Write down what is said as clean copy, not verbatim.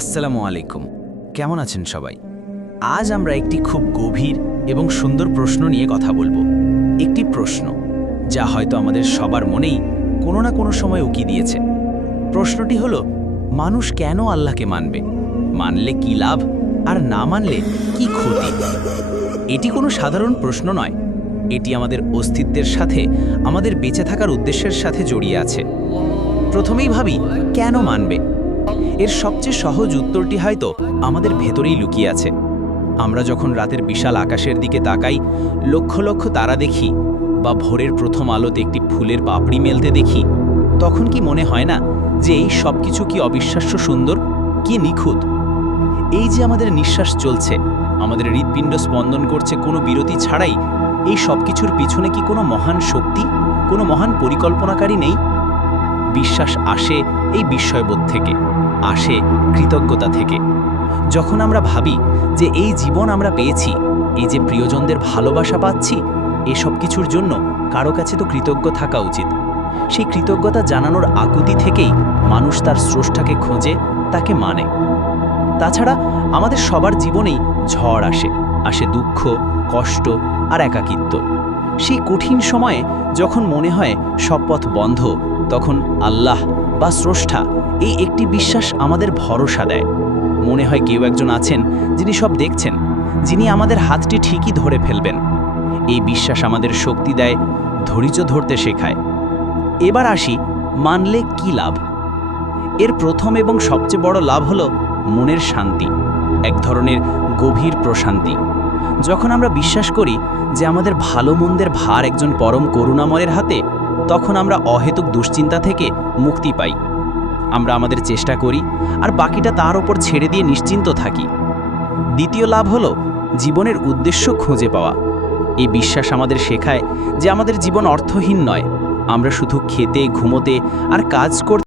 আসসালামু আলাইকুম। কেমন আছেন সবাই? আজ আমরা একটি খুব গভীর এবং সুন্দর প্রশ্ন নিয়ে কথা বলবো। একটি প্রশ্ন যা হয়তো আমাদের সবার মনেই কোনো না কোনো সময় উকি দিয়েছে। প্রশ্নটি হলো, মানুষ কেন আল্লাহকে মানবে? মানলে কি লাভ, আর না মানলে কি ক্ষতি? এটি কোনো সাধারণ প্রশ্ন নয়। এটি আমাদের অস্তিত্বের সাথে, আমাদের বেঁচে থাকার উদ্দেশ্যের সাথে জড়িয়ে আছে। প্রথমেই ভাবি, কেন মানবে? এর সবচেয়ে সহজ উত্তরটি হয়তো আমাদের ভেতরেই লুকিয়ে আছে। আমরা যখন রাতের বিশাল আকাশের দিকে তাকাই, লক্ষ লক্ষ তারা দেখি, বা ভোরের প্রথম আলোতে একটি ফুলের পাপড়ি মেলতে দেখি, তখন কি মনে হয় না যে এই সব কিছু কি অবিশ্বাস্য সুন্দর, কি নিখুঁত? এই যে আমাদের নিঃশ্বাস চলছে, আমাদের হৃৎপিণ্ড স্পন্দন করছে কোনো বিরতি ছাড়াই, এই সব কিছুর পিছনে কি কোনো মহান শক্তি, কোনো মহান পরিকল্পনাকারী নেই? বিশ্বাস আসে এই বিস্ময়বোধ থেকে, আসে কৃতজ্ঞতা থেকে। যখন আমরা ভাবি যে এই জীবন আমরা পেয়েছি, এই যে প্রিয়জনদের ভালোবাসা পাচ্ছি, এসব কিছুর জন্য কারো কাছে তো কৃতজ্ঞ থাকা উচিত। সেই কৃতজ্ঞতা জানানোর আকুতি থেকেই মানুষ তার স্রষ্টাকে খোঁজে, তাকে মানে। তাছাড়া আমাদের সবার জীবনেই ঝড় আসে, আসে দুঃখ, কষ্ট আর একাকিত্ব। সেই কঠিন সময়ে যখন মনে হয় সব পথ বন্ধ, তখন আল্লাহ বা স্রষ্টা, এই একটি বিশ্বাস আমাদের ভরসা দেয়। মনে হয় কেউ একজন আছেন যিনি সব দেখছেন, যিনি আমাদের হাতটি ঠিকই ধরে ফেলবেন। এই বিশ্বাস আমাদের শক্তি দেয়, ধৈর্য ধরতে শেখায়। এবার আসি, মানলে কি লাভ? এর প্রথম এবং সবচেয়ে বড় লাভ হলো মনের শান্তি, এক ধরনের গভীর প্রশান্তি। যখন আমরা বিশ্বাস করি যে আমাদের ভালো মন্দের ভার একজন পরম করুণাময়ের হাতে, তখন আমরা অহেতুক দুশ্চিন্তা থেকে মুক্তি পাই। আমরা আমাদের চেষ্টা করি, আর বাকিটা তার ওপর ছেড়ে দিয়ে নিশ্চিন্ত থাকি। দ্বিতীয় লাভ হলো জীবনের উদ্দেশ্য খুঁজে পাওয়া। এই বিশ্বাস আমাদের শেখায় যে আমাদের জীবন অর্থহীন নয়। আমরা শুধু খেতে, ঘুমোতে আর কাজ করতে